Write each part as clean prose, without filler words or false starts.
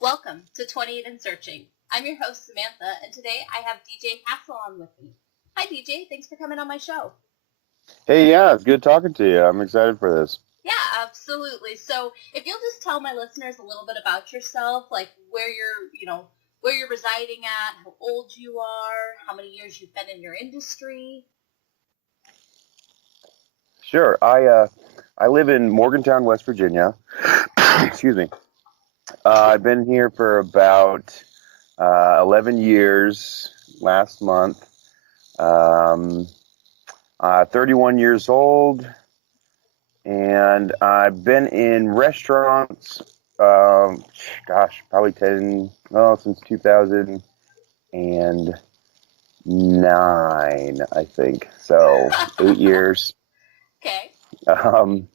Welcome to 28 and Searching. I'm your host, Samantha, and today I have DJ Cassell on with me. Hi, DJ. Thanks for coming on my show. Hey, yeah, it's good talking to you. I'm excited for this. Yeah, absolutely. So if you'll just tell my listeners a little bit about yourself, like where you're residing at, how old you are, how many years you've been in your industry. Sure. I live in Morgantown, West Virginia. Excuse me. I've been here for about 11 years last month. Um, 31 years old, and I've been in restaurants, probably since 2009, I think. So 8 years. Okay. Um,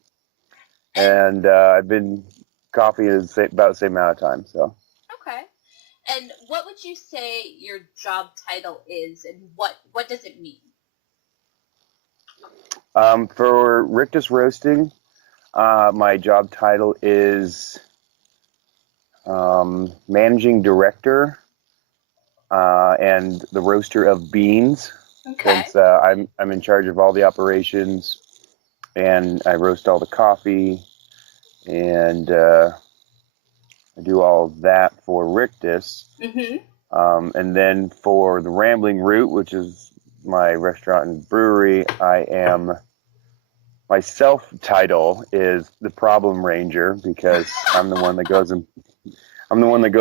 And and I've been coffee about the same amount of time. So, okay. And what would you say your job title is, and what does it mean? for Rictus Roasting, my job title is managing director and the roaster of beans. Okay. Since I'm in charge of all the operations, and I roast all the coffee, and I do all of that for Rictus. Mm-hmm. And then for the Rambling Root, which is my restaurant and brewery, my self-title is the Problem Ranger, because I'm the one that goes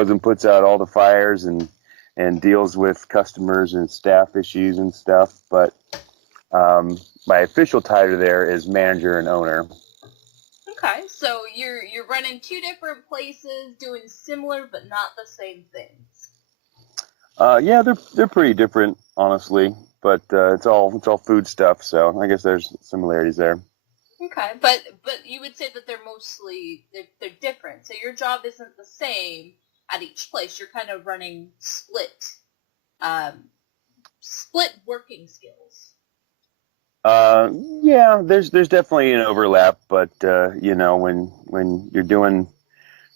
and puts out all the fires and deals with customers and staff issues and stuff. But my official title there is manager and owner. Okay, so you're running two different places, doing similar but not the same things. Yeah, they're pretty different, honestly, but it's all food stuff. So I guess there's similarities there. Okay, but you would say that they're different. So your job isn't the same at each place. You're kind of running split working skills. Yeah, there's definitely an overlap, but when you're doing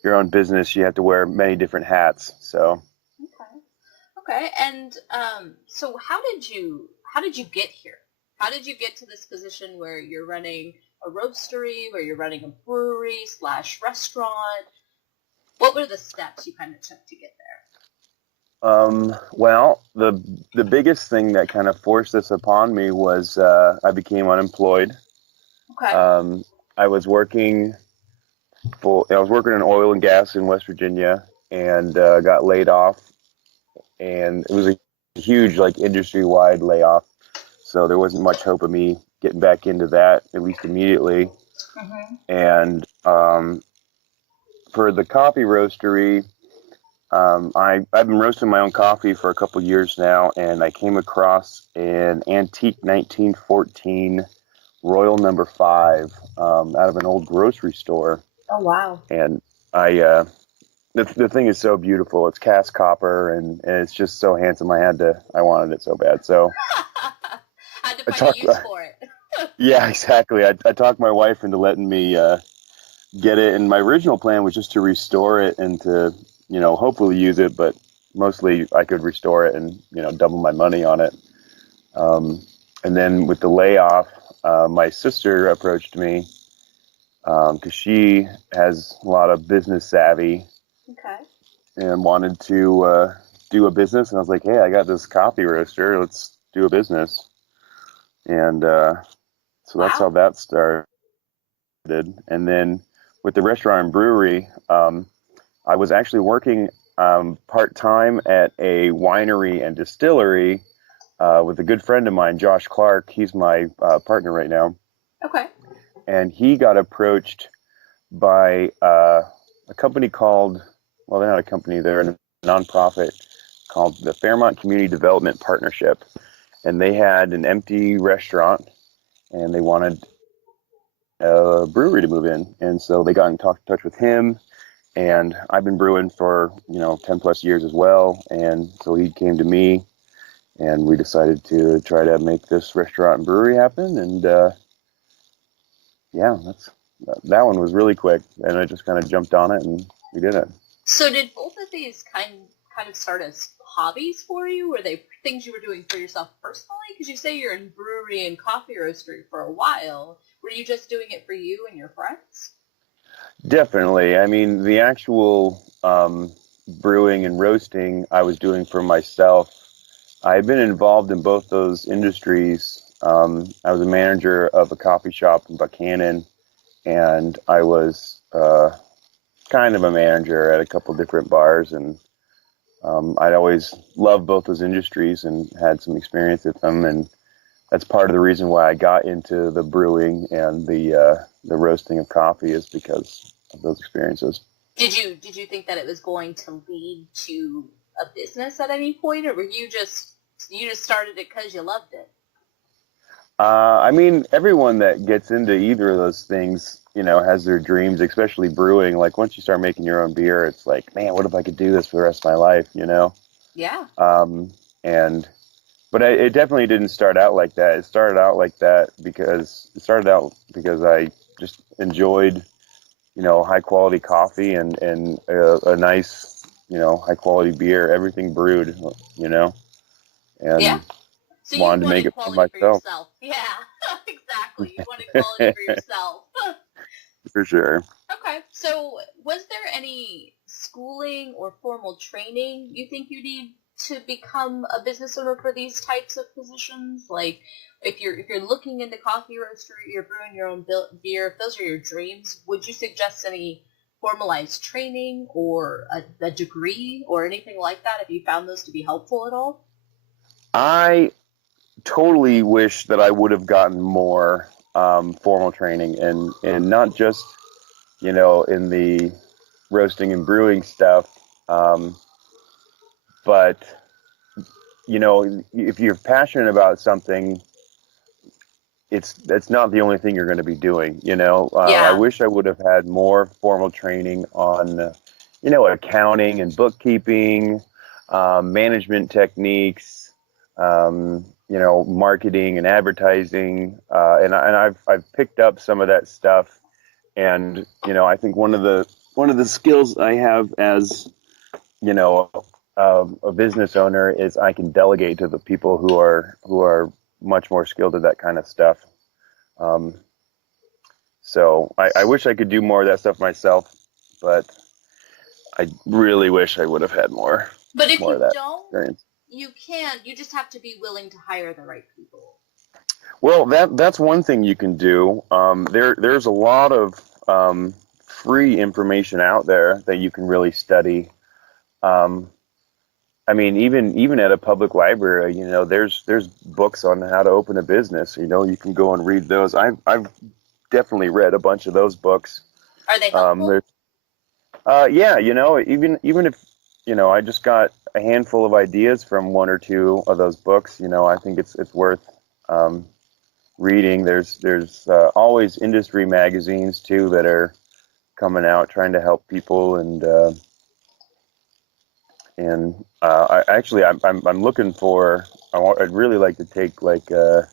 your own business, you have to wear many different hats. So. Okay, and so how did you get here? How did you get to this position where you're running a roastery, where you're running a brewery / restaurant? What were the steps you kind of took to get there? Well, the biggest thing that kind of forced this upon me was I became unemployed. Okay. I was working in oil and gas in West Virginia, and got laid off, and it was a huge, like, industry-wide layoff. So there wasn't much hope of me getting back into that, at least immediately. Mm-hmm. And for the coffee roastery, I've been roasting my own coffee for a couple years now, and I came across an antique 1914 Royal Number 5 out of an old grocery store. Oh, wow. And the thing is so beautiful. It's cast copper, and it's just so handsome. I wanted it so bad. So had to find a use for it. Yeah, exactly. I talked my wife into letting me get it, and my original plan was just to restore it and to, hopefully use it, but mostly I could restore it and, double my money on it. And then with the layoff, my sister approached me because she has a lot of business savvy. Okay. And wanted to do a business, and I was like, hey, I got this coffee roaster, let's do a business. And so that's how that started. And then with the restaurant and brewery, I was actually working part-time at a winery and distillery with a good friend of mine, Josh Clark. He's my partner right now. Okay. And he got approached by a company called, well, they're not a company, they're a nonprofit called the Fairmont Community Development Partnership. And they had an empty restaurant, and they wanted a brewery to move in. And so they got in touch with him. And I've been brewing for, 10 plus years as well. And so he came to me, and we decided to try to make this restaurant and brewery happen. And that one was really quick. And I just kind of jumped on it, and we did it. So did both of these kind of start as hobbies for you? Were they things you were doing for yourself personally? Because you say you're in brewery and coffee roastery for a while. Were you just doing it for you and your friends? Definitely. I mean, the actual brewing and roasting I was doing for myself. I've been involved in both those industries. I was a manager of a coffee shop in Buchanan, and I was kind of a manager at a couple different bars. And I'd always loved both those industries and had some experience with them. And that's part of the reason why I got into the brewing and the roasting of coffee is because of those experiences. Did you think that it was going to lead to a business at any point, or were you just started it because you loved it? I mean, everyone that gets into either of those things, has their dreams, especially brewing. Like once you start making your own beer, it's like, man, what if I could do this for the rest of my life? Yeah. And but it definitely didn't start out like that. It started out like that because I just enjoyed, high quality coffee and a nice, high quality beer, everything brewed, Yeah. and So you wanted to make wanted it for quality for myself. yourself. Yeah, exactly. You wanted quality for yourself. For sure. Okay. So was there any schooling or formal training you think you need to become a business owner for these types of positions? Like if you're looking into coffee roastery, you're brewing your own beer, if those are your dreams, would you suggest any formalized training or a degree or anything like that? Have you found those to be helpful at all? I totally wish that I would have gotten more formal training and not just, in the roasting and brewing stuff, um, but, if you're passionate about something, that's not the only thing you're going to be doing. I Yeah. wish I would have had more formal training on, accounting and bookkeeping, management techniques, marketing and advertising, and I've picked up some of that stuff. And I think one of the skills I have as you know a business owner is I can delegate to the people who are much more skilled at that kind of stuff. Um, so I wish I could do more of that stuff myself, but I really wish I would have had more But if more of you that don't, experience. you can. You just have to be willing to hire the right people. Well, that's one thing you can do. There's a lot of free information out there that you can really study. Um, I mean, even at a public library, there's books on how to open a business. You can go and read those. I've definitely read a bunch of those books. Are they There's helpful? Yeah, even if I just got a handful of ideas from one or two of those books. I think it's worth um, reading. There's always industry magazines too that are coming out trying to help people, I'm looking for. I'd really like to take like a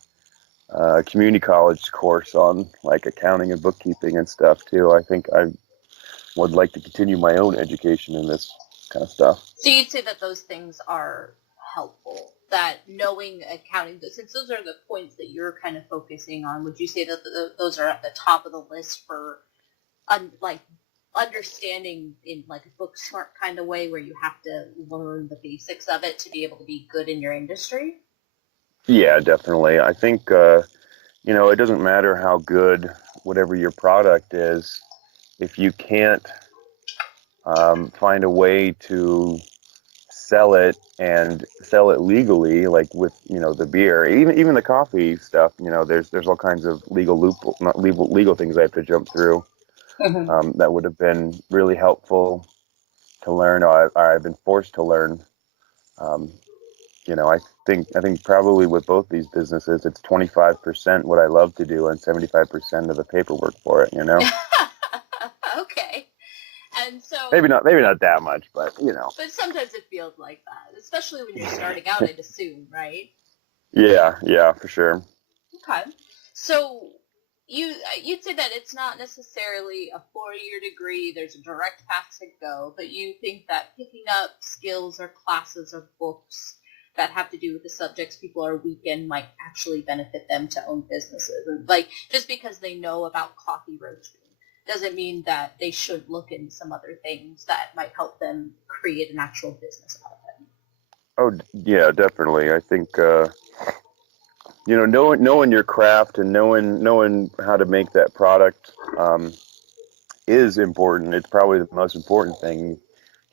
community college course on like accounting and bookkeeping and stuff too. I think I would like to continue my own education in this kind of stuff. So you'd say that those things are helpful, that knowing accounting, since those are the points that you're kind of focusing on, would you say that those are at the top of the list for like understanding in like a book smart kind of way where you have to learn the basics of it to be able to be good in your industry? Yeah, definitely. I think it doesn't matter how good whatever your product is, if you can't find a way to sell it and sell it legally, like with the beer, even the coffee stuff. There's all kinds of not legal things I have to jump through. That would have been really helpful to learn. Or I've been forced to learn. Um, I think probably with both these businesses, it's 25% what I love to do and 75% of the paperwork for it. Okay. And Maybe so, not that much, but but sometimes it feels like that, especially when you're starting out, I'd assume, right? yeah, for sure. Okay. So you'd say that it's not necessarily a 4-year degree. There's a direct path to go, but you think that picking up skills or classes or books that have to do with the subjects people are weak in might actually benefit them to own businesses. And like just because they know about coffee roasting doesn't mean that they should look into some other things that might help them create an actual business out of it. Oh, yeah, definitely. I think, knowing your craft and knowing how to make that product is important. It's probably the most important thing.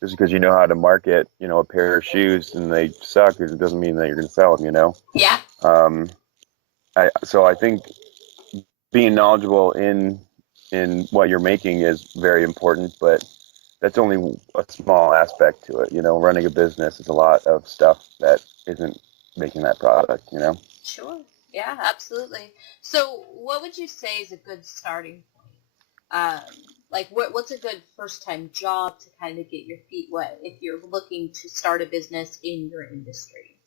Just because you know how to market, a pair of shoes and they suck, it doesn't mean that you're going to sell them. Yeah. Um, I think being knowledgeable in what you're making is very important, but that's only a small aspect to it. Running a business is a lot of stuff that isn't making that product. Sure. Yeah, absolutely. So what would you say is a good starting point? Like what's a good first time job to kind of get your feet wet if you're looking to start a business in your industry?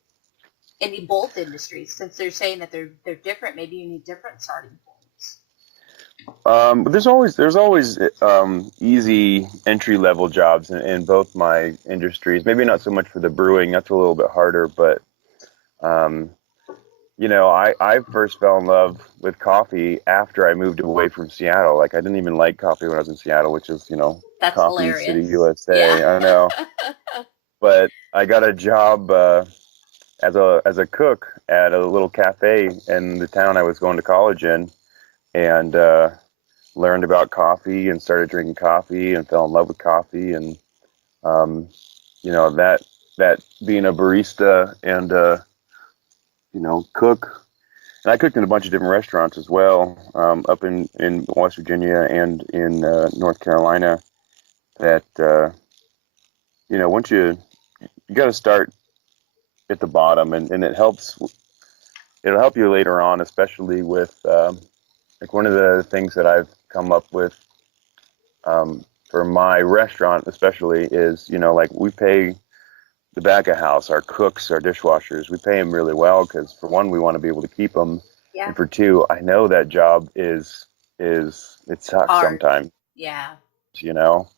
In both industries, since they're saying that they're different, maybe you need different starting points. But there's always easy entry level jobs in both my industries. Maybe not so much for the brewing; that's a little bit harder. But um, I first fell in love with coffee after I moved away from Seattle. Like I didn't even like coffee when I was in Seattle, which is That's coffee city hilarious. Yeah. USA. I know, but I got a job as a cook at a little cafe in the town I was going to college in, and learned about coffee and started drinking coffee and fell in love with coffee. And um, that being a barista and cook, and I cooked in a bunch of different restaurants as well, up in West Virginia and in North Carolina. That once you got to start at the bottom, and it'll help you later on, especially with like one of the things that I've come up with for my restaurant especially is, like we pay the back of house, our cooks, our dishwashers, we pay them really well because for one, we want to be able to keep them. Yeah. And for two, I know that job it sucks Hard. sometimes, Yeah. you know,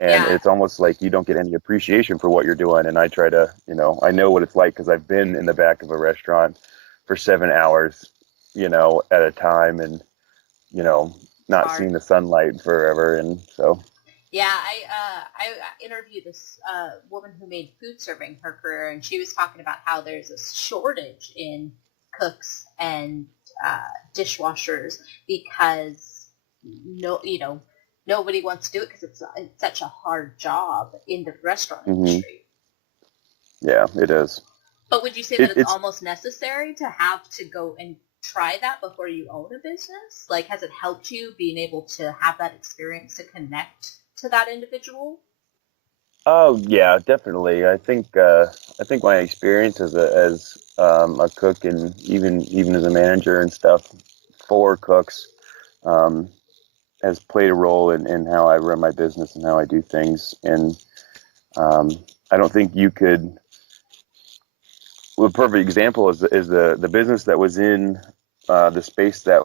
and Yeah. it's almost like you don't get any appreciation for what you're doing. And I try to, I know what it's like because I've been in the back of a restaurant for 7 hours, at a time and, you know, not Hard. seeing the sunlight forever. And so, Yeah, I interviewed this woman who made food serving her career, and she was talking about how there's a shortage in cooks and dishwashers because nobody wants to do it because it's such a hard job in the restaurant mhm, industry. yeah, it is. But would you say that It, it's it's almost necessary to have to go and try that before you own a business? Like, has it helped you being able to have that experience to connect to that individual? Oh yeah, definitely. I think my experience as a cook and even as a manager and stuff for cooks um, has played a role in how I run my business and how I do things. And um, I don't think you could. Well, a perfect example is the business that was in the space that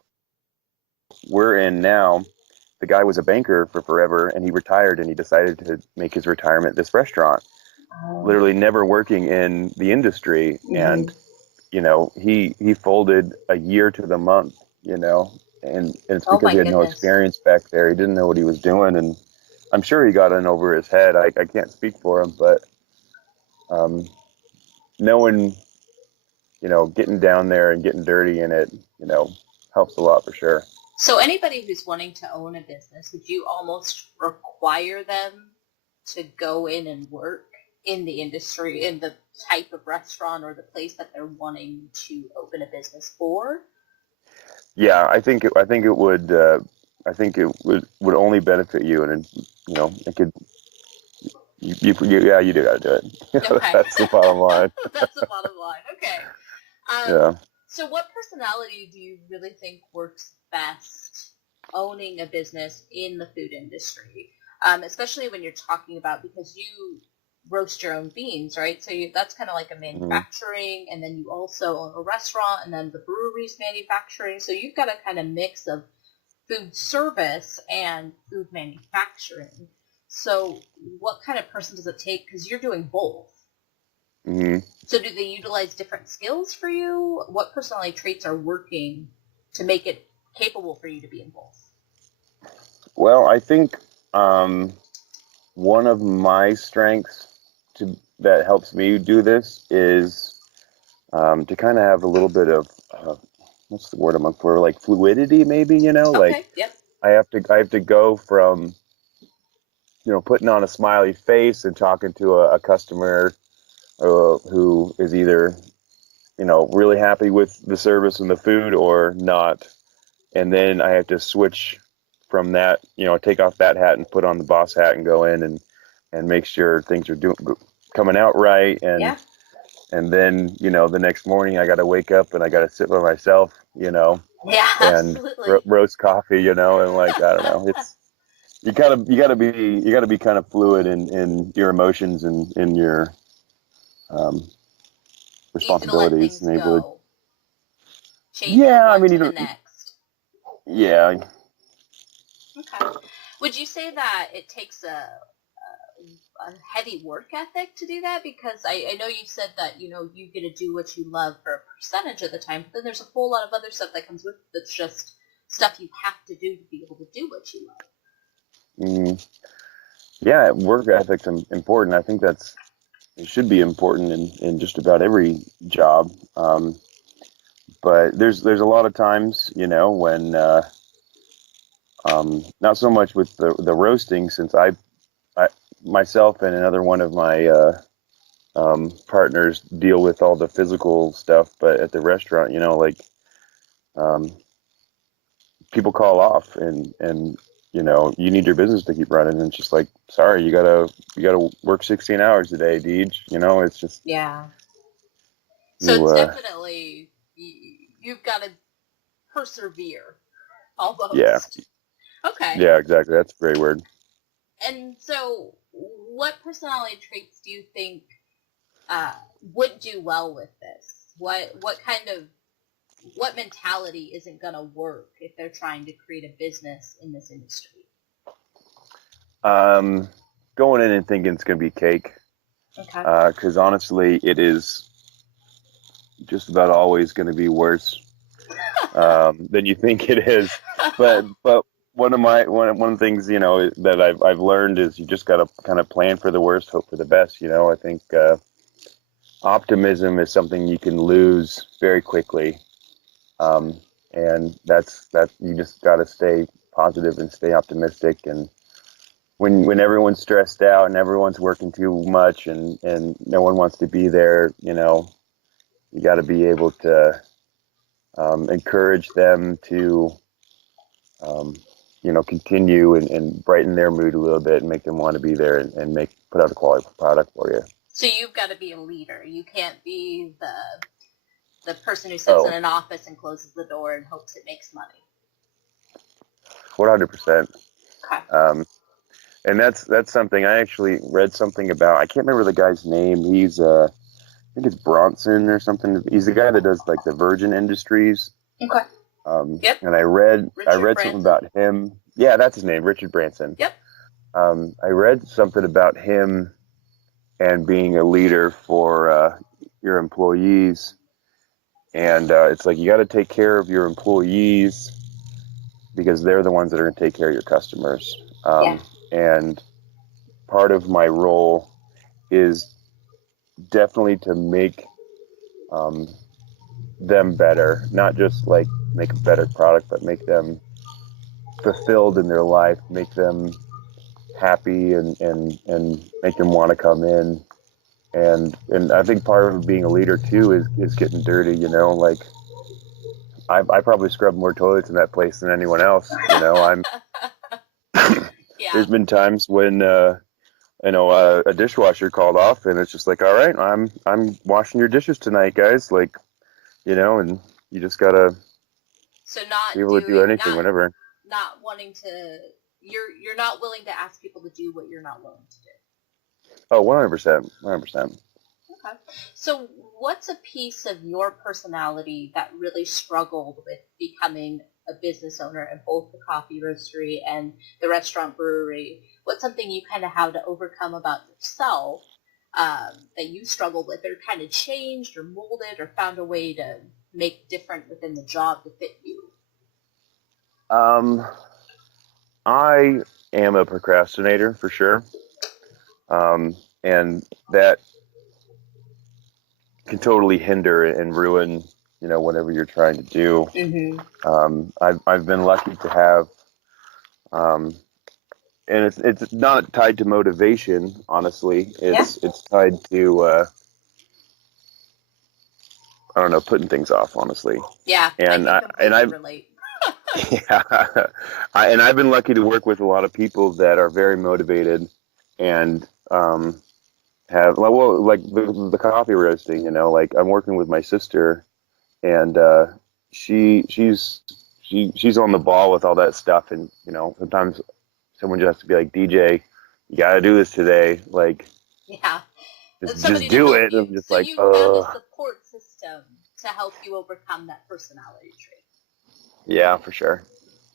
we're in now. The guy was a banker for forever, and he retired, and he decided to make his retirement this restaurant. Oh. Literally never working in the industry, Mm-hmm. and he folded a year to the month, and it's Oh because my he had no goodness. experience back there. He didn't know what he was doing, and I'm sure he got in over his head. I can't speak for him, but um, knowing, getting down there and getting dirty in it, helps a lot for sure. So anybody who's wanting to own a business, would you almost require them to go in and work in the industry, in the type of restaurant or the place that they're wanting to open a business for? Yeah, I think it would only benefit you, and it could. Yeah, you do got to do it. Okay. That's the bottom line. That's the bottom line. Okay. Um, Yeah. so what personality do you really think works best owning a business in the food industry? Especially when you're talking about, because roast your own beans, right? So that's kind of like a Mhm. manufacturing, and then you also own a restaurant, and then the brewery's manufacturing. So you've got a kind of mix of food service and food manufacturing. So what kind of person does it take? Because you're doing both. Mhm. So do they utilize different skills for you? What personality traits are working to make it capable for you to be in both? Well, I think one of my strengths that helps me do this is to kind of have a little bit of what's the word I'm looking for? Like fluidity, maybe, like Okay, yep. I have to go from, putting on a smiley face and talking to a customer who is either, really happy with the service and the food or not. And then I have to switch from that, take off that hat and put on the boss hat and go in and make sure things are coming out right. Yeah. And then, the next morning I got to wake up and I got to sit by myself, Yeah, and absolutely. roast coffee, and like, I don't know, it's, you gotta be kind of fluid in your emotions and in your, um, Easy to let responsibilities things and able to, go. Change from yeah, I one mean, to the next. yeah, Okay. Would you say that it takes a heavy work ethic to do that? Because I know you said that, you get to do what you love for a percentage of the time, but then there's a whole lot of other stuff that comes with it that's just stuff you have to do to be able to do what you love. mm, yeah, work ethic's important. I think it should be important in just about every job. But there's a lot of times, when, not so much with the roasting, since I myself and another one of my partners deal with all the physical stuff, but at the restaurant, like, um, people call off and you need your business to keep running, and it's just like, sorry, you gotta work 16 hours a day, Deej. It's just Yeah. So you it's definitely, you've got to persevere, yeah, almost. Okay. yeah, exactly, that's a great word. And so what personality traits do you think uh, would do well with this? What mentality isn't going to work if they're trying to create a business in this industry? um Going in and thinking it's gonna be cake, Okay. because honestly it is just about always going to be worse than you think it is. But one of the things, that I've learned is you just got to kind of plan for the worst, hope for the best. I think optimism is something you can lose very quickly, um, and that you just got to stay positive and stay optimistic. And when everyone's stressed out and everyone's working too much and no one wants to be there, you got to be able to encourage them to, um, continue and brighten their mood a little bit and make them want to be there and put out a quality product for you. So you've got to be a leader. You can't be the person who sits in Oh, an office and closes the door and hopes it makes money. 100%. Okay. Um, and that's something I actually read something about. I can't remember the guy's name. I think it's Bronson or something. He's the guy that does like the Virgin Industries. Okay. Yep. And I Richard read something Branson. about him. Yeah, that's his name, Richard Branson. Yep. I read something about him and being a leader for your employees. And it's like you got to take care of your employees because they're the ones that are going to take care of your customers. Yeah. And part of my role is definitely to make um, them better, not just like make a better product, but make them fulfilled in their life, make them happy and make them want to come in. And I think part of being a leader too is getting dirty, like I probably scrub more toilets in that place than anyone else. I'm Yeah. there's been times when a dishwasher called off and it's just like, all right, I'm washing your dishes tonight, guys, like, and you just gotta So be able to do anything whenever. not wanting to, you're not willing to ask people to do what you're not willing to do. Oh, 100%, 100%. Okay. So what's a piece of your personality that really struggled with becoming a business owner in both the coffee roastery and the restaurant brewery? What's something you kind of had to overcome about yourself that you struggled with or kind of changed or molded or found a way to make different within the job to fit you? Um, I am a procrastinator for sure. And that can totally hinder and ruin, whatever you're trying to do. Mm-hmm. I've been lucky to have, um, and it's not tied to motivation, honestly. Yeah. It's tied to, I don't know, putting things off, honestly. Yeah, I And can completely relate. yeah, and I've been lucky to work with a lot of people that are very motivated and, have, like the coffee roasting, like I'm working with my sister, and she's on the ball with all that stuff, and sometimes someone just has to be like, DJ, you got to do this today, like Yeah. just Somebody to do help it. And you. I'm just So like, you found a support system to help you overcome that personality trait. yeah, for sure.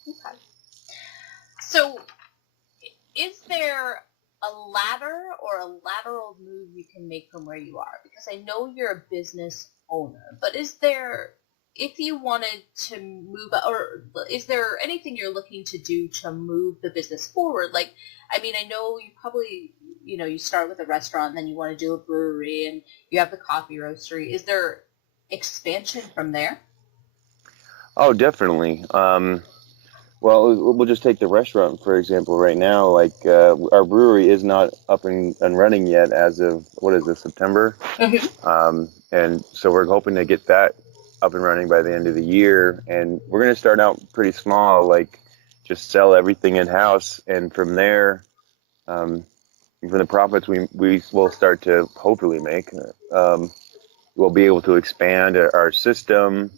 Okay. So is there a ladder or a lateral move you can make from where you are? Because I know you're a business owner, but is there, if you wanted to move, or is there anything you're looking to do to move the business forward? Like, I mean, I know you probably, you start with a restaurant, and then you want to do a brewery, and you have the coffee roastery. Is there expansion from there? Oh, definitely. Well, we'll just take the restaurant for example. Right now, like our brewery is not up and running yet as of, what is this, September? And so we're hoping to get that up and running by the end of the year. And we're going to start out pretty small, like just sell everything in house, and from there, um, from the profits we will start to hopefully make, we'll be able to expand our system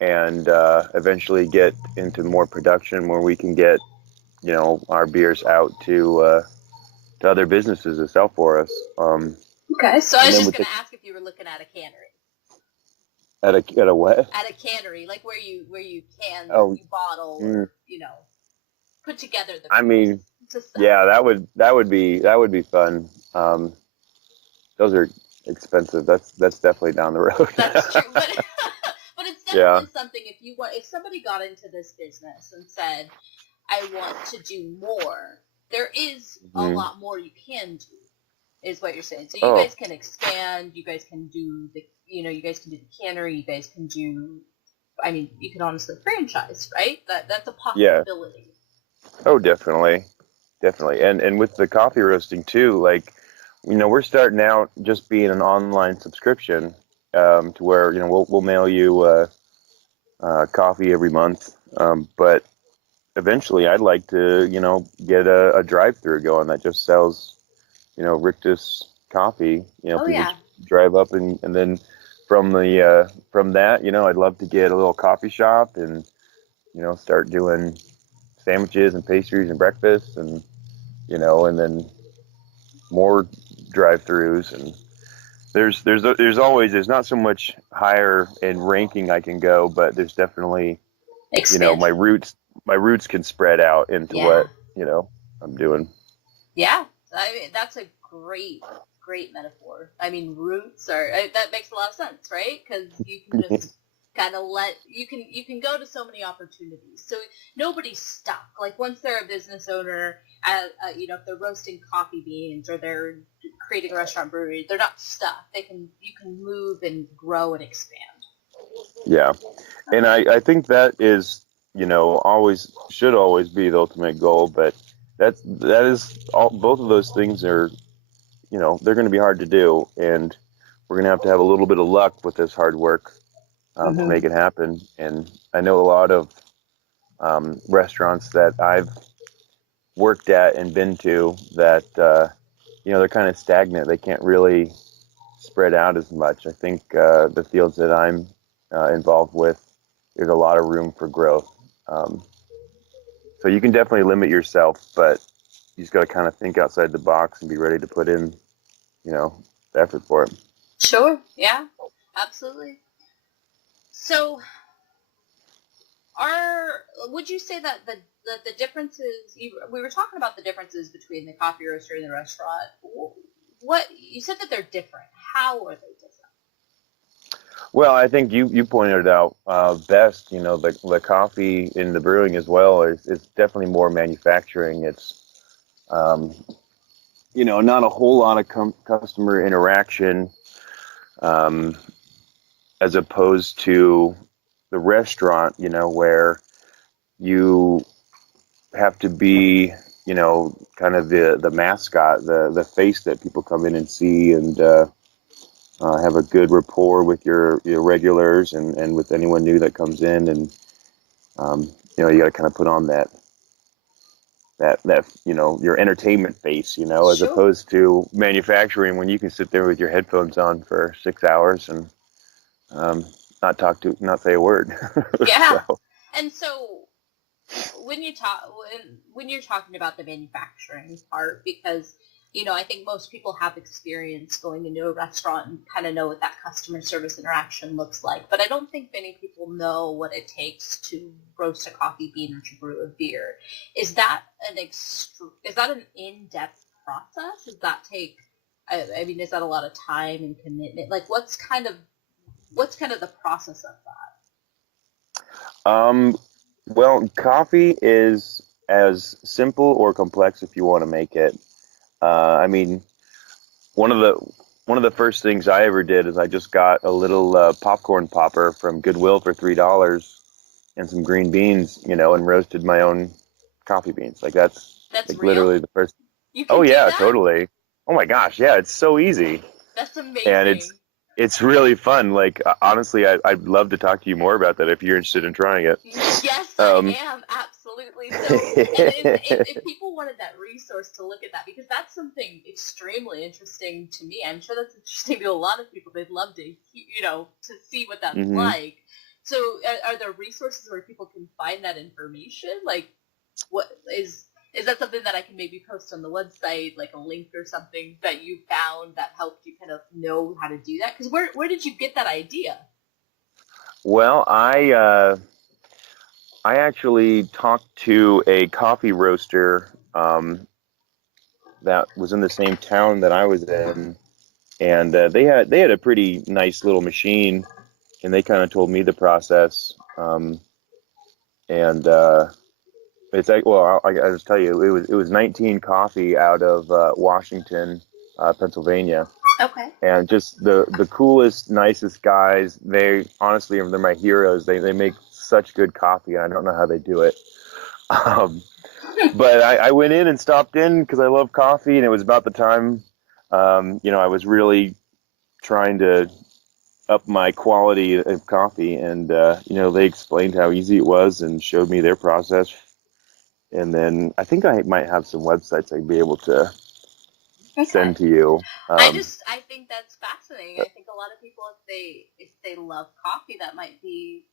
and eventually get into more production where we can get our beers out to other businesses to sell for us. Okay, so I And was then just with going to ask if you were looking at a cannery. at a what? At a cannery, like where you can or Oh, you bottle or put together the I mean, beers to sell. yeah, that would be fun. Those are expensive. That's definitely down the road. That's true, but but it's Yeah. definitely something. If somebody got into this business and said, "I want to do more," there is a Hmm. lot more you can do. Is what you're saying. So you Oh, guys can expand. You guys can do you guys can do the cannery. You guys can do. I mean, you could honestly franchise, right? That's a yeah. possibility. Oh, definitely, definitely. And with the coffee roasting too, like we're starting out just being an online subscription, to where we'll mail you coffee every month, but eventually I'd like to get a drive-through going that just sells Rictus coffee. Oh People yeah. just drive up, and then from that, I'd love to get a little coffee shop and start doing sandwiches and pastries and breakfast, and then more drive-throughs. And there's not so much higher in ranking I can go, but there's definitely my Expansion. roots can spread out into Yeah. what I'm doing. Yeah, I mean that's a great metaphor. I mean, roots are that makes a lot of sense, right? Because you can just kind of you can go to so many opportunities. So nobody's stuck. Like once they're a business owner, if they're roasting coffee beans or they're creating a restaurant brewery, they're not stuck. You can move and grow and expand. Yeah, and I think that is always should always be the ultimate goal, but that is all. Both of those things are they're going to be hard to do, and we're going to have a little bit of luck with this hard work, to Mm-hmm. make it happen. And I know a lot of restaurants that I've worked at and been to that they're kind of stagnant. They can't really spread out as much. I think the fields that I'm involved with, there's a lot of room for growth. Um, so you can definitely limit yourself, but you just got to kind of think outside the box and be ready to put in the effort for it. Sure. Yeah. Absolutely. So, would you say that the differences? We were talking about the differences between the coffee roaster and the restaurant. What you said that they're different. How are they different? Well, I think you pointed it out best. The coffee in the brewing as well is definitely more manufacturing. It's not a whole lot of customer interaction, um, as opposed to the restaurant, where you have to be, kind of the mascot, the face that people come in and see, and have a good rapport with your regulars and with anyone new that comes in, and you got to kind of put on that your entertainment face, as Sure. opposed to manufacturing when you can sit there with your headphones on for 6 hours and um, not say a word. Yeah. So. And so when you're talking about the manufacturing part, because I think most people have experience going into a restaurant and kind of know what that customer service interaction looks like, but I don't think many people know what it takes to roast a coffee bean or to brew a beer. Is that an in-depth process? Does that take? I mean, is that a lot of time and commitment? Like, what's kind of the process of that? Well, coffee is as simple or complex if you want to make it. I mean, one of the one of the first things I ever did is I just got a little popcorn popper from Goodwill for $3 and some green beans, and roasted my own coffee beans. Like that's That's like real? literally the first. You Oh can do yeah, that? totally. Oh my gosh, yeah, it's so easy, That's and amazing. it's really fun. Like honestly, I'd love to talk to you more about that if you're interested in trying it. Yes, I Um, am absolutely. So, and if people wanted that resource to look at that, because that's something extremely interesting to me. I'm sure that's interesting to a lot of people. They'd love to, to see what that's mhm. like. So, are there resources where people can find that information? Like, what is that something that I can maybe post on the website, like a link or something that you found that helped you kind of know how to do that? Because where did you get that idea? Well, I actually talked to a coffee roaster that was in the same town that I was in, and they had a pretty nice little machine, and they kind of told me the process. And it's like, well, I just tell you, it was 19 coffee out of Washington, Pennsylvania, Okay. and just the coolest, nicest guys. They honestly, they're my heroes. They make such good coffee, and I don't know how they do it. Um, but I went in and stopped in because I love coffee, and it was about the time, I was really trying to up my quality of coffee, and they explained how easy it was and showed me their process. And then I think I might have some websites I'd be able to Okay. send to you. I think that's fascinating. I think a lot of people, if they love coffee, that might be,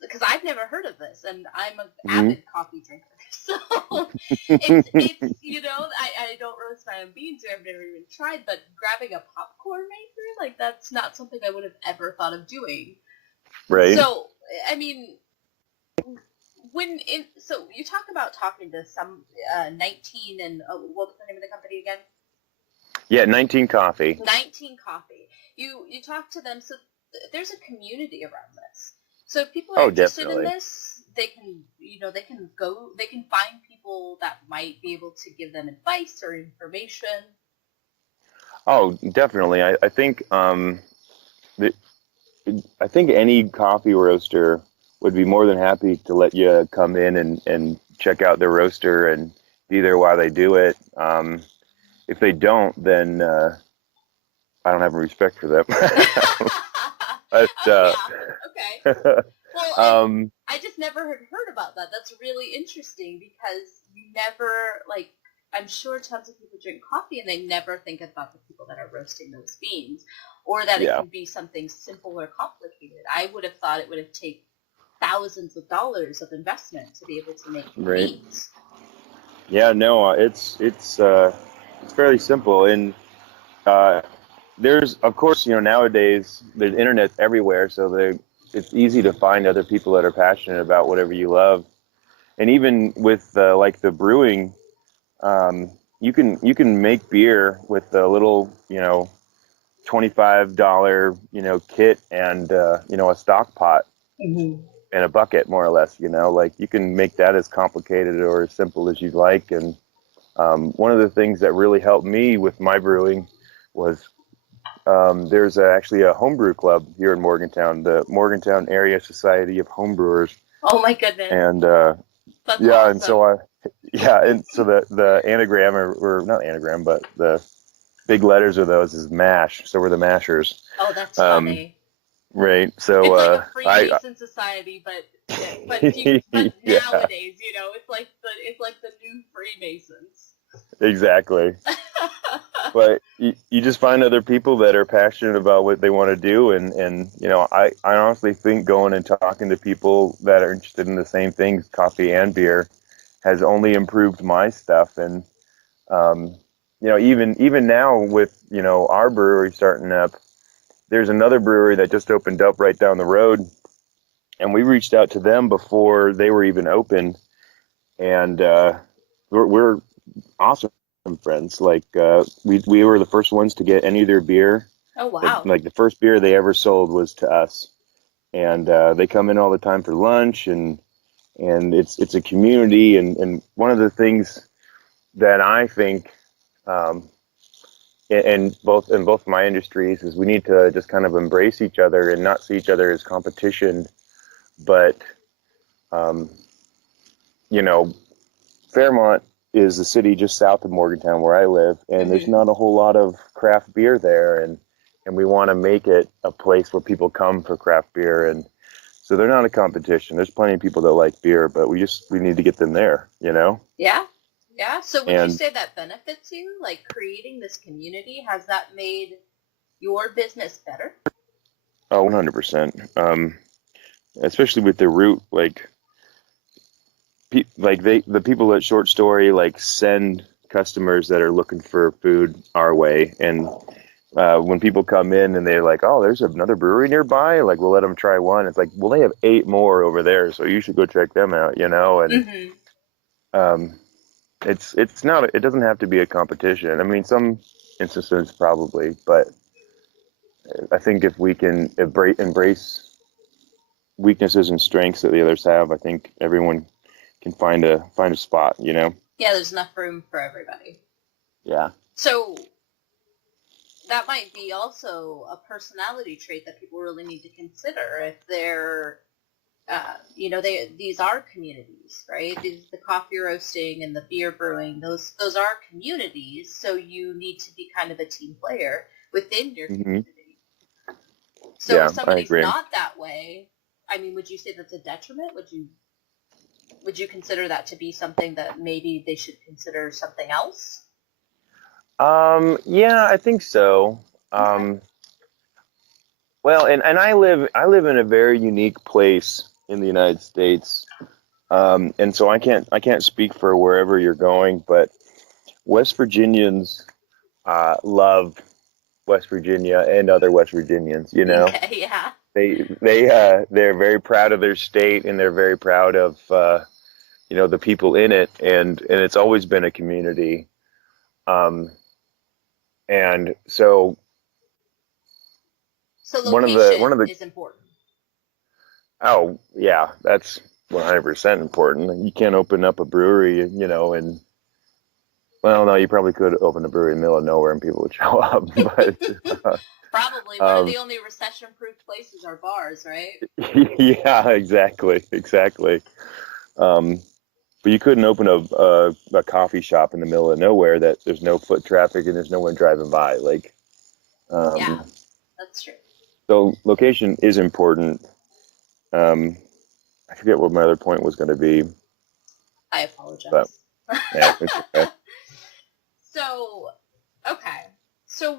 because I've never heard of this, and I'm an Mhm. avid coffee drinker. So it's I don't roast my own beans, so I've never even tried. But grabbing a popcorn maker, like, that's not something I would have ever thought of doing. Right. So I mean, so you talk about talking to some 19, and what was the name of the company again? Yeah, 19 coffee. 19 Coffee. You talk to them, so there's a community around this. So if people are Oh, interested in definitely. this, they can find people that might be able to give them advice or information. Oh, definitely. That I think any coffee roaster would be more than happy to let you come in and check out their roaster and be there while they do it. If they don't, then I don't have respect for them. But Oh yeah, okay. Well, and um, I just never heard about that. That's really interesting, because you never, like, I'm sure tons of people drink coffee and they never think about the people that are roasting those beans, or that it yeah, can be something simple or complicated. I would have thought it would have taken thousands of dollars of investment to be able to make right. beans. Yeah, no, it's fairly simple, and Uh, there's, of course, nowadays there's internet everywhere, so it's easy to find other people that are passionate about whatever you love. And even with like the brewing, you can make beer with a little, $25, kit and a stock pot Hmm. and a bucket, more or less. Like you can make that as complicated or as simple as you'd like. And one of the things that really helped me with my brewing was there's actually a homebrew club here in Morgantown, the Morgantown Area Society of Homebrewers. Oh my goodness. And That's yeah, and so awesome. the anagram, or not anagram, but the big letters of those is MASH. So we're the Mashers. Oh, that's Um, funny. right. So It's like a I Freemason society, but yeah, nowadays, it's like the new Freemasons. exactly. But you just find other people that are passionate about what they want to do, and I honestly think going and talking to people that are interested in the same things, coffee and beer, has only improved my stuff. And um, even now with our brewery starting up, there's another brewery that just opened up right down the road, and we reached out to them before they were even open, and we're awesome friends. Like we were the first ones to get any of their beer. Oh wow. Like the first beer they ever sold was to us, and they come in all the time for lunch, and it's a community. And one of the things that I think um, in both my industries is we need to just kind of embrace each other and not see each other as competition, but um, you know Fairmont is the city just south of Morgantown where I live, and there's Hmm. not a whole lot of craft beer there, and we want to make it a place where people come for craft beer, and so they're not a competition. There's plenty of people that like beer, but we need to get them there. Yeah. Yeah. So would you And say that benefits you? Like creating this community, has that made your business better? oh, 100%. Especially with the route, like the people at Short Story like send customers that are looking for food our way, and when people come in and they're like, "Oh, there's another brewery nearby," like we'll let them try one. It's like, well, they have 8 more over there, so you should go check them out. And Hmm. um, it's not. It doesn't have to be a competition. I mean, some instances probably, but I think if we can embrace weaknesses and strengths that the others have, I think everyone can find a spot. Yeah, there's enough room for everybody. Yeah. So that might be also a personality trait that people really need to consider if they're these are communities, right? The coffee roasting and the beer brewing, those are communities, so you need to be kind of a team player within your Hmm. community. So Yeah, if I somebody's agree. not that way, I mean, would you say that's a detriment? Would you consider that to be something that maybe they should consider something else? Yeah, I think so. Okay. Well, and I live in a very unique place in the United States. And so I can't speak for wherever you're going, but West Virginians love West Virginia and other West Virginians. Yeah, yeah. They're very proud of their state, and they're very proud of the people in it, and it's always been a community. Um, and so So one of location the is important. oh yeah, that's 100% important. You can't open up a brewery, and well, no, you probably could open a brewery in the middle of nowhere and people would show up, but Probably one of um, the only recession-proof places are bars, right? yeah, exactly. Um, but you couldn't open a coffee shop in the middle of nowhere that there's no foot traffic and there's no one driving by. Like, Yeah, um, that's true. so location is important. Um, I forget what my other point was going to be, I but apologize. yeah, it's okay. So, okay. So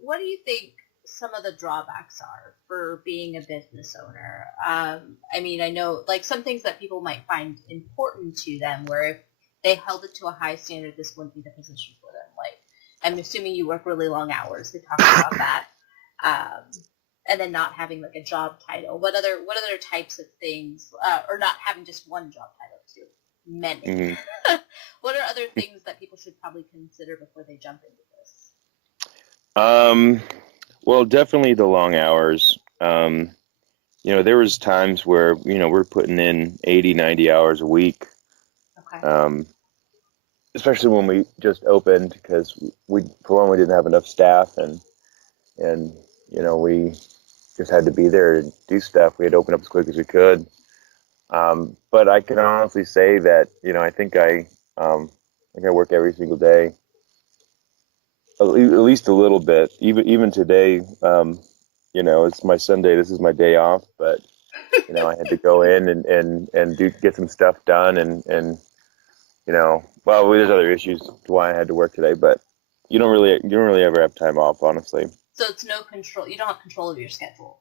what do you think some of the drawbacks are for being a business owner? I mean, I know like some things that people might find important to them, where if they held it to a high standard, this wouldn't be the position for them. Like I'm assuming you work really long hours. We talked about that. And then not having like a job title. What other types of things, or not having just one job title too? Many. Mm-hmm. What are other things that people should probably consider before they jump into this? Well, definitely the long hours. There was times where, we're putting in 80, 90 hours a week. Okay. Especially when we just opened, because we didn't have enough staff, and we just had to be there and do stuff. We had to open up as quick as we could. But I can honestly say that, I think I work every single day, at least a little bit. Even today, it's my Sunday. This is my day off, but I had to go in and get some stuff done, and well, there's other issues to why I had to work today, but you don't really ever have time off, honestly. So it's no control. You don't have control of your schedule.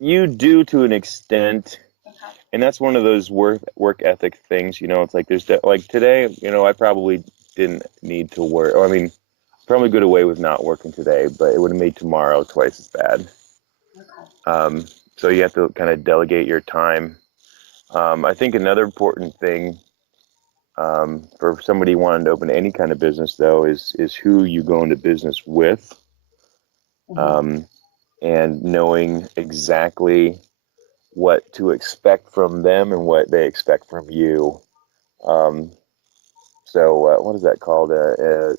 You do, to an extent. Okay. And that's one of those work ethic things. It's like like today, I probably didn't need to work. I mean, probably get away with not working today, but it would have made tomorrow twice as bad. Okay. So you have to kind of delegate your time. I think another important thing for somebody wanting to open any kind of business, though, is who you go into business with, mm-hmm. And knowing exactly what to expect from them and what they expect from you. So what is that called? A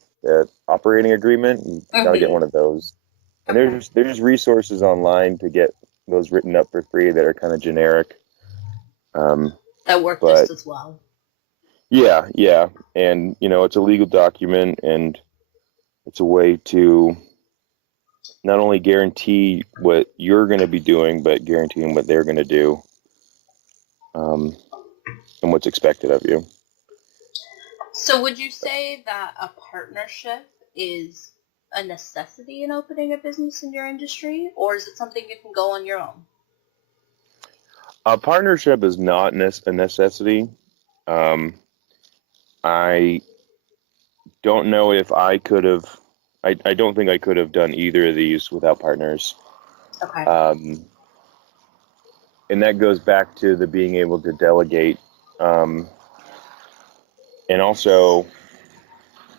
operating agreement? You mm-hmm. gotta get one of those. And there's resources online to get those written up for free that are kind of generic. That work just as well. Yeah. And, it's a legal document, and it's a way to not only guarantee what you're going to be doing, but guaranteeing what they're going to do, and what's expected of you. So would you say that a partnership is a necessity in opening a business in your industry, or is it something you can go on your own? A partnership is not a necessity. I don't know if I could have. I don't think I could have done either of these without partners. Okay. And that goes back to the being able to delegate, and also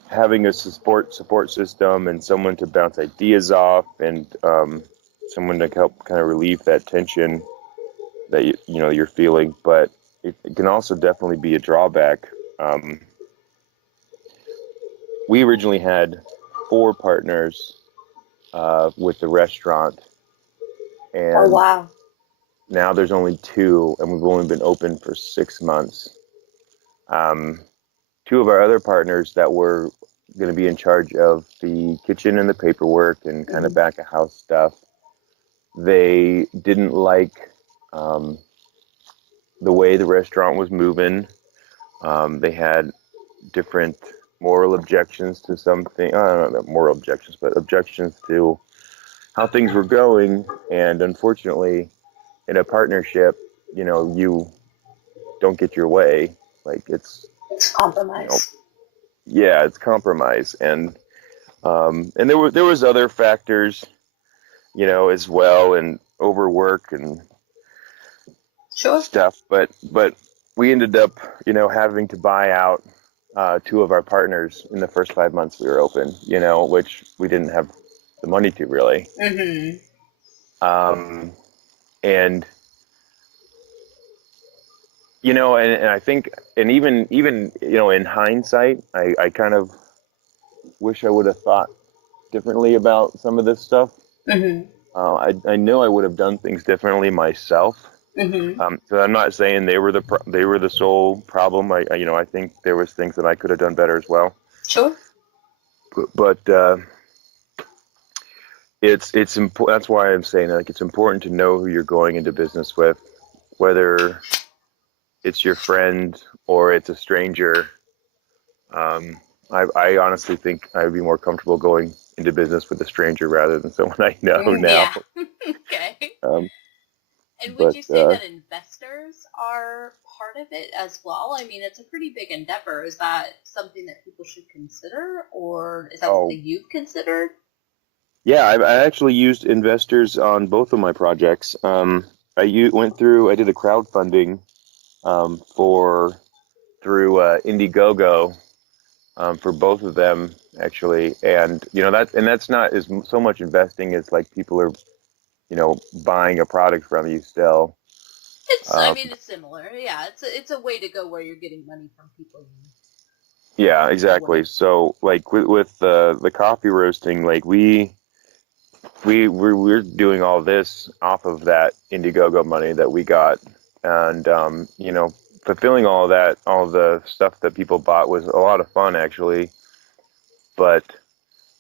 having a support system and someone to bounce ideas off, and someone to help kind of relieve that tension that you're feeling. But it can also definitely be a drawback. We originally had 4 partners with the restaurant, and oh wow! Now there's only 2, and we've only been open for 6 months. 2 of our other partners that were going to be in charge of the kitchen and the paperwork and kind of back of house stuff, they didn't like the way the restaurant was moving. They had different moral objections to something. I don't know, moral objections, but objections to how things were going. And unfortunately, in a partnership, you don't get your way. Like it's compromise. Yeah, it's compromise. And there was other factors, as well, and overwork and stuff. But we ended up, having to buy out 2 of our partners in the first 5 months we were open, which we didn't have the money to really. Mm-hmm. And and I think, and even in hindsight, I kind of wish I would have thought differently about some of this stuff. Mm-hmm. I know I would have done things differently myself. Mm-hmm. So I'm not saying they were the sole problem. I think there was things that I could have done better as well. Sure. But it's important. That's why I'm saying, like, it's important to know who you're going into business with, whether it's your friend or it's a stranger. I honestly think I would be more comfortable going into business with a stranger rather than someone I know now. Yeah. Okay. And would you say that investors are part of it as well? I mean, it's a pretty big endeavor. Is that something that people should consider, or is that Oh, something you've considered? yeah, I actually used investors on both of my projects. I did a crowdfunding for through Indiegogo for both of them actually, and that's not as so much investing as like people are buying a product from you still. I Um, mean, it's similar. Yeah, it's a way to go where you're getting money from people yeah, you know with. exactly. So like with the coffee roasting, like we're doing all this off of that Indiegogo money that we got, and fulfilling all that, all the stuff that people bought was a lot of fun actually, but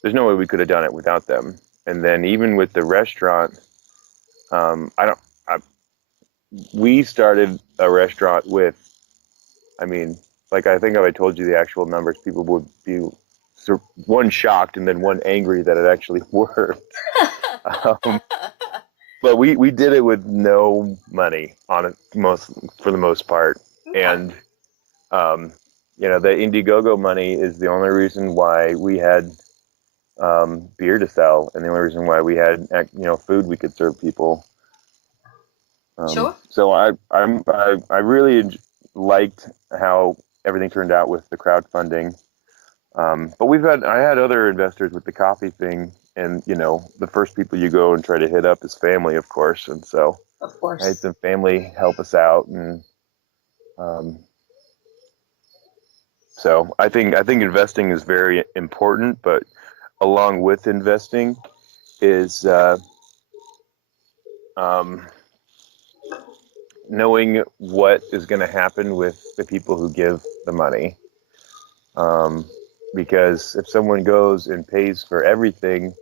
there's no way we could have done it without them. And then even with the restaurant, I don't. I, we started a restaurant with, I mean, like I think if I told you the actual numbers, people would be one shocked and then one angry that it actually worked. Um, but we did it with no money on it for the most part, Okay. and um, the Indiegogo money is the only reason why we had beer to sell, and the only reason why we had food we could serve people. Sure. So I really liked how everything turned out with the crowdfunding. But I had other investors with the coffee thing, and the first people you go and try to hit up is family, of course, and so Of I had course. some family help us out, and um, so I think investing is very important, but along with investing is um, knowing what is going to happen with the people who give the money. Um, because if someone goes and pays for everything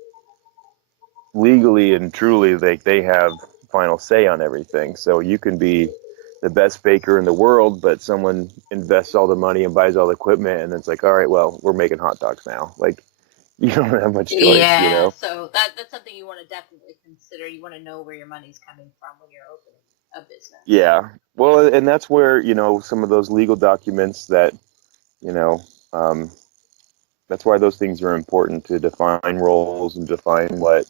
legally and truly, they have final say on everything. So you can be the best baker in the world, but someone invests all the money and buys all the equipment, and it's like, all right, well, we're making hot dogs now. Like you don't have much choice, you Yeah, know? so that's something you want to definitely consider. You want to know where your money's coming from when you're opening a business. Yeah. Well, and that's where, some of those legal documents that, you know, um, that's why those things are important to define roles and define what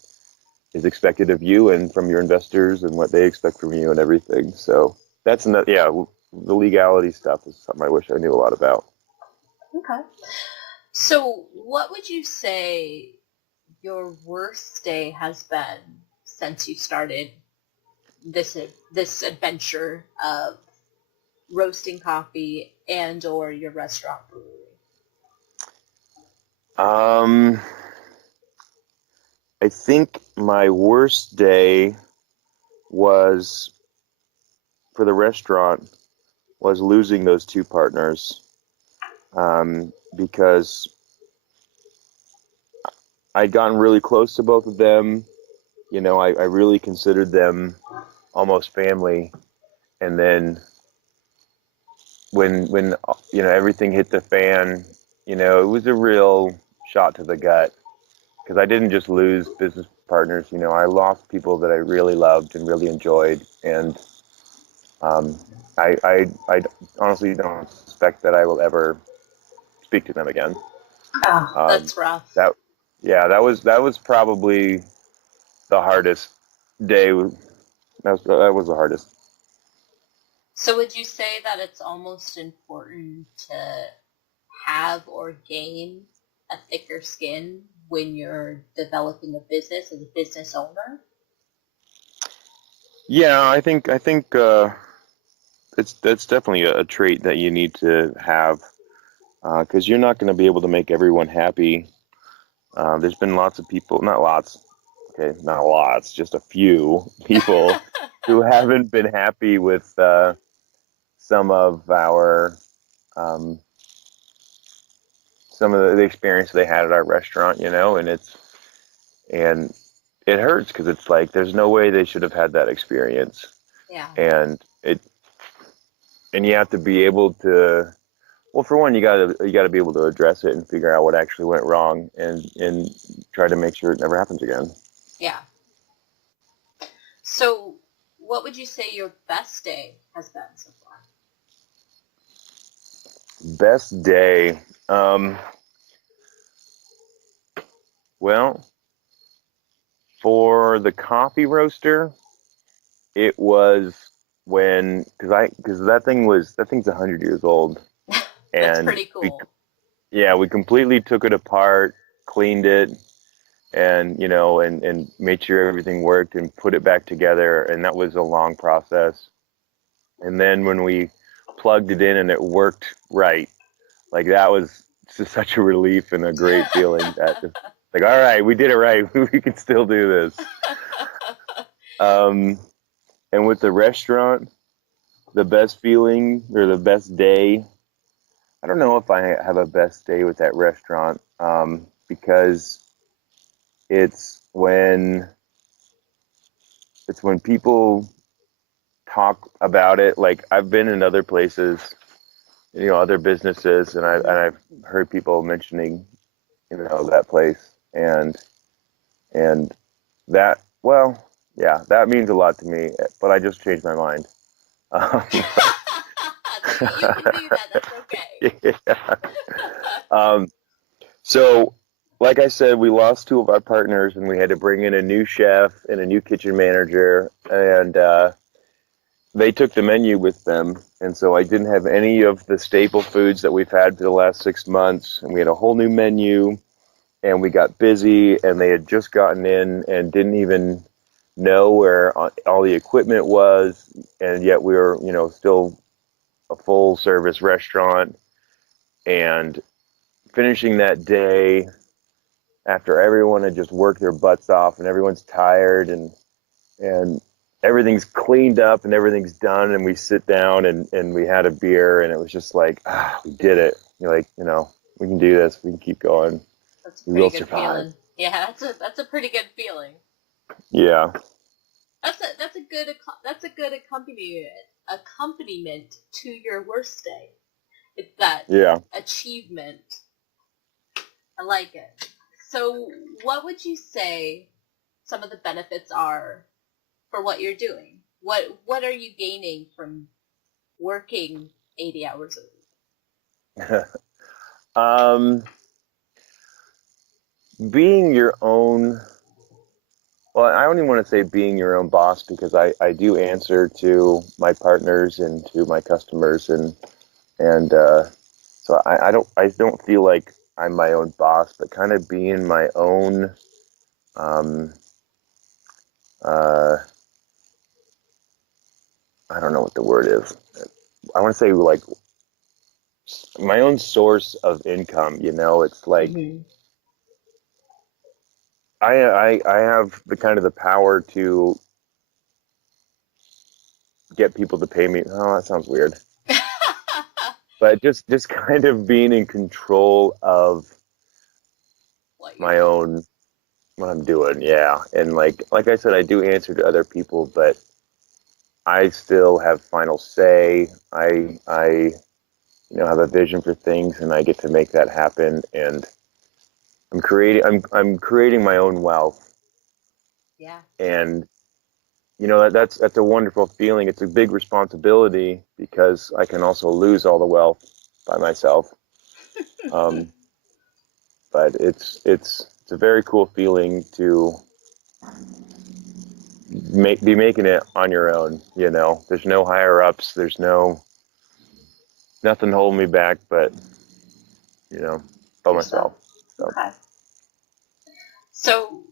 is expected of you and from your investors and what they expect from you and everything. So that's another, yeah, the legality stuff is something I wish I knew a lot about. Okay. So, what would you say your worst day has been since you started this adventure of roasting coffee and or your restaurant brewery? Um, I think my worst day was for the restaurant was losing those two partners because I'd gotten really close to both of them. I really considered them almost family. And then when everything hit the fan, it was a real shot to the gut because I didn't just lose business partners. I lost people that I really loved and really enjoyed, and um, I honestly don't suspect that I will ever speak to them again. Oh, Um, that's rough. that yeah, that was probably the hardest day. That was the hardest. So would you say that it's almost important to have or gain a thicker skin when you're developing a business as a business owner? Yeah, I think that's definitely a trait that you need to have because you're not going to be able to make everyone happy. There's been lots of people, not lots, okay, not lots, just a few people who haven't been happy with some of our um, some of the experience they had at our restaurant, and it hurts because it's like there's no way they should have had that experience, Yeah. and you have to be able to. Well, for one, you gotta be able to address it and figure out what actually went wrong, and try to make sure it never happens again. Yeah. So what would you say your best day has been so far? Best day. Um, well, for the coffee roaster, it was because that thing's 100 years old, That's and pretty cool. we completely took it apart, cleaned it, and and made sure everything worked and put it back together, and that was a long process. And then when we plugged it in and it worked right, like that was just such a relief and a great feeling that just like, all right, we did it right. We can still do this. Um, and with the restaurant, the best feeling or the best day, I don't know if I have a best day with that restaurant, because it's when it's when people talk about it. Like I've been in other places, other businesses, and Mhm. I've heard people mentioning, that place, and that, well, yeah, that means a lot to me. But I just changed my mind. Um, You can do that. That's okay. yeah. Um, so, like I said, we lost two of our partners, and we had to bring in a new chef and a new kitchen manager, and they took the menu with them. And so I didn't have any of the staple foods that we've had for the last 6 months, and we had a whole new menu. And we got busy, and they had just gotten in and didn't even know where all the equipment was, and yet we were, still a full service restaurant. And finishing that day after everyone had just worked their butts off and everyone's tired, and everything's cleaned up and everything's done, and we sit down and we had a beer, and it was just like, we did it. You're like, we can do this. We can keep going. That's a We pretty will good survive. feeling. Yeah, that's a pretty good feeling. Yeah. That's a good accompaniment to your worst day. It's that Yeah. achievement. I like it. So, what would you say some of the benefits are for what you're doing? What are you gaining from working 80 hours a week? um, being your own, well, I don't even want to say being your own boss, because I do answer to my partners and to my customers, and so I don't feel like I'm my own boss, but kind of being my own, um, uh, I don't know what the word is. I want to say like my own source of income. It's like Mm-hmm. I have the kind of the power to get people to pay me. Oh, that sounds weird. But just kind of being in control of What you're my doing. own what I'm doing, yeah. And like I said, I do answer to other people, but I still have final say. I have a vision for things, and I get to make that happen. And I'm creating my own wealth, Yeah. and that's a wonderful feeling. It's a big responsibility because I can also lose all the wealth by myself. Um, but it's a very cool feeling to be making it on your own. There's no higher ups. There's nothing holding me back, but you know, by Yourself. myself. So, Okay. So,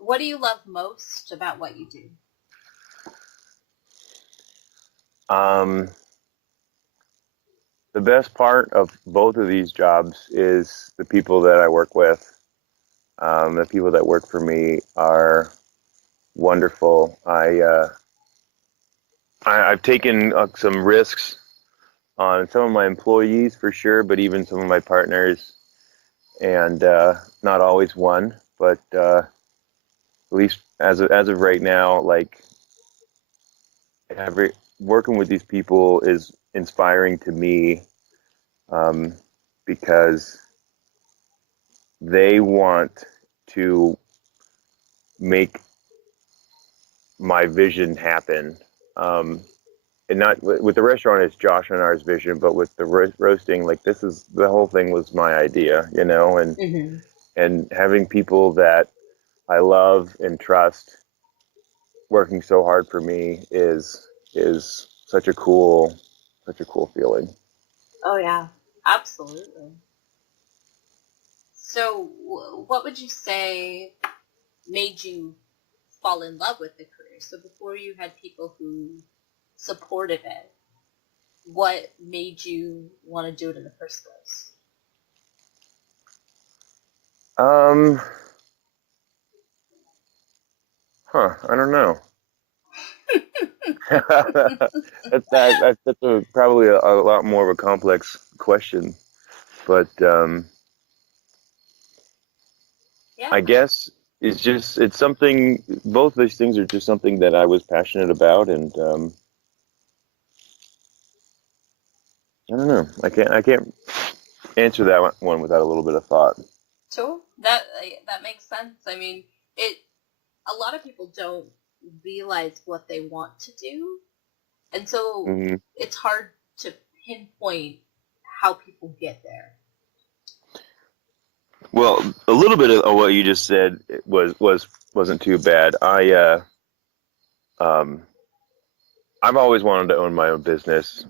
what do you love most about what you do? um, the best part of both of these jobs is the people that I work with. The people that work for me are wonderful. I've taken some risks on some of my employees for sure, but even some of my partners, and not always one, but at least as of right now, like every working with these people is inspiring to me, um, because they want to make my vision happen. Um, and not with the restaurant, it's Josh and I's vision, but with the roasting, like this is the whole thing was my idea, Mm-hmm. and having people that I love and trust working so hard for me is such a cool feeling. Oh yeah, absolutely. So, what would you say made you fall in love with the career? So, before you had people who supported it, what made you want to do it in the first place? Um, I don't know. That's probably a lot more of a complex question, but Yeah. I guess it's something. Both these things are just something that I was passionate about, and I don't know. I can't answer that one without a little bit of thought. Sure. That makes sense. I mean, it. A lot of people don't realize what they want to do, and so Hmm. it's hard to pinpoint how people get there. Well, a little bit of what you just said wasn't too bad. Um, I've always wanted to own my own business.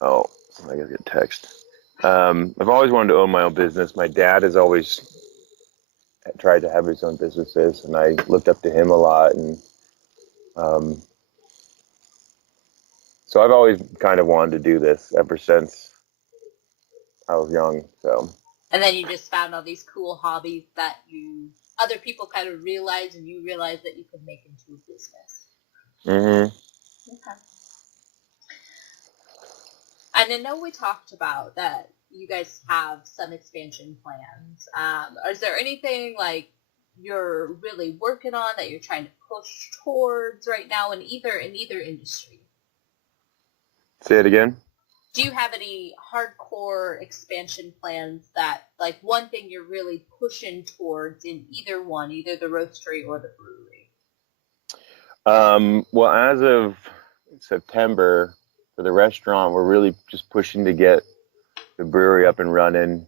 Oh, I gotta get text. I've always wanted to own my own business. My dad has always tried to have his own businesses, and I looked up to him a lot. And um, so I've always kind of wanted to do this ever since I was young. So, And then you just found all these cool hobbies that you other people kind of realize, and you realize that you could make into a business. hmm Okay. And I know we talked about that you guys have some expansion plans. Is there anything like you're really working on that you're trying to push towards right now in either industry? Say it again. Do you have any hardcore expansion plans that like one thing you're really pushing towards in either one, either the roastery or the brewery? Well, as of September for the restaurant, we're really just pushing to get the brewery up and running.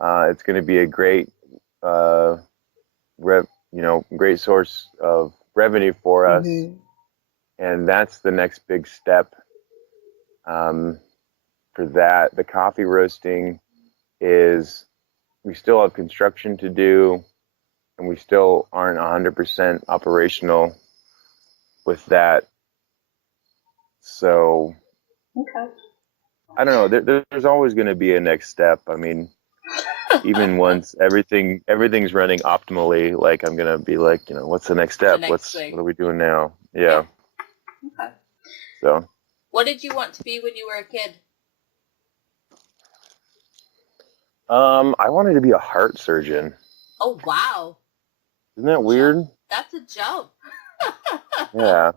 It's going to be a great, uh, great source of revenue for us, Mm-hmm. and that's the next big step. Um, for that, the coffee roasting is we still have construction to do, and we still aren't 100% operational with that. So Okay. I don't know. There's always going to be a next step. I mean, even once everything's running optimally, like I'm gonna be like, what's the next The step? next What thing. are we doing now? Yeah. Yeah. Okay. So, What did you want to be when you were a kid? I wanted to be a heart surgeon. Oh wow. Isn't that Jump. weird? That's a jump. Yeah.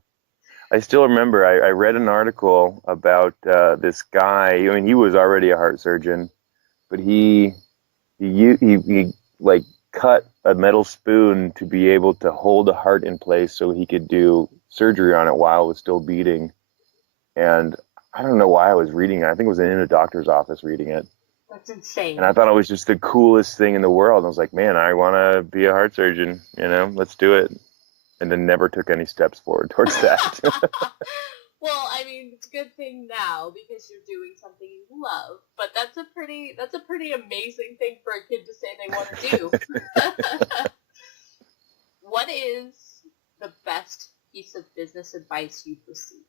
I still remember I read an article about this guy. I mean, he was already a heart surgeon, but he like cut a metal spoon to be able to hold a heart in place so he could do surgery on it while it was still beating. And I don't know why I was reading it. I think it was in a doctor's office reading it. That's And I insane. thought it was just the coolest thing in the world. I was like, man, I want to be a heart surgeon. Let's do it. And then never took any steps forward towards that. Well, I mean, it's a good thing now because you're doing something you love. But that's a pretty amazing thing for a kid to say they want to do. What is the best piece of business advice you've received?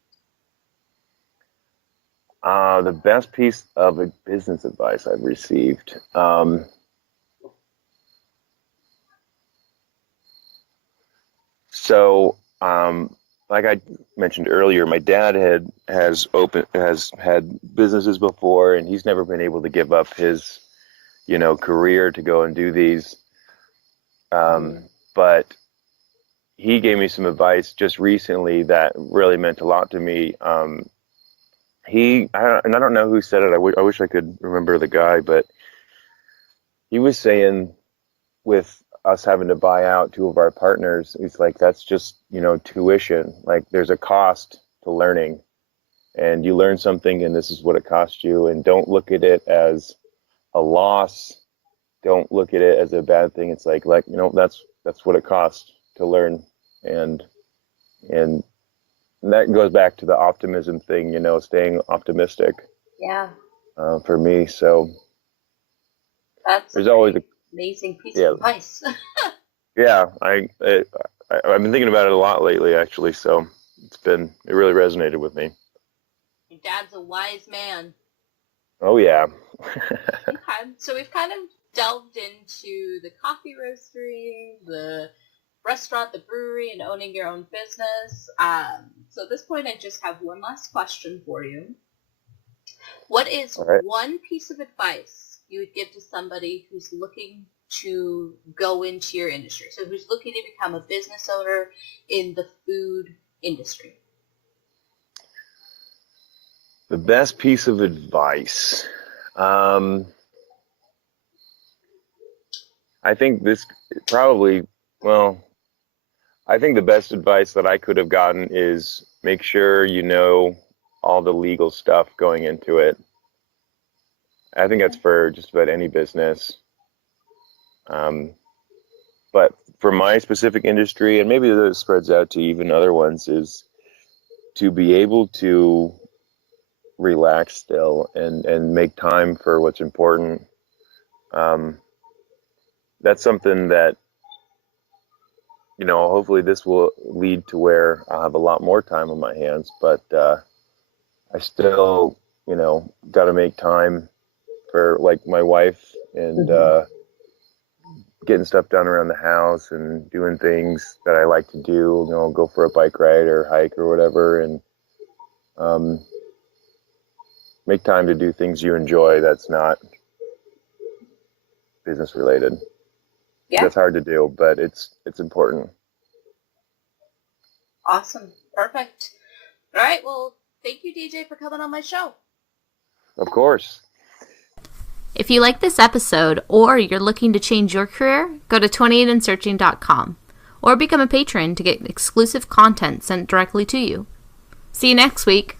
The best piece of business advice I've received. So, like I mentioned earlier, my dad has had businesses before, and he's never been able to give up his, career to go and do these. Mm-hmm. But he gave me some advice just recently that really meant a lot to me. And I don't know who said it. I wish I could remember the guy, but he was saying with us having to buy out two of our partners, it's like, that's just, tuition. Like, there's a cost to learning, and you learn something and this is what it costs you. And don't look at it as a loss. Don't look at it as a bad thing. It's like, that's what it costs to learn. And that goes back to the optimism thing, staying optimistic. Yeah. For me. So there's always an amazing piece of advice. Yeah. I've been thinking about it a lot lately, actually. So it really resonated with me. Your dad's a wise man. Oh, yeah. Okay. So we've kind of delved into the coffee roastery, the restaurant, the brewery, and owning your own business. So at this point, I just have one last question for you. What is one piece of advice you would give to somebody who's looking to go into your industry? So who's looking to become a business owner in the food industry? The best piece of advice. I think I think the best advice that I could have gotten is make sure you know all the legal stuff going into it. I think that's for just about any business. But for my specific industry, and maybe this spreads out to even other ones, is to be able to relax still and make time for what's important. That's something that, hopefully this will lead to where I'll have a lot more time on my hands, but I still, got to make time for like my wife and getting stuff done around the house and doing things that I like to do, go for a bike ride or hike or whatever, and make time to do things you enjoy that's not business related. Yeah. That's hard to do, but it's important. Awesome. Perfect. All right. Well, thank you, DJ, for coming on my show. Of course. If you like this episode or you're looking to change your career, go to 28andsearching.com or become a patron to get exclusive content sent directly to you. See you next week.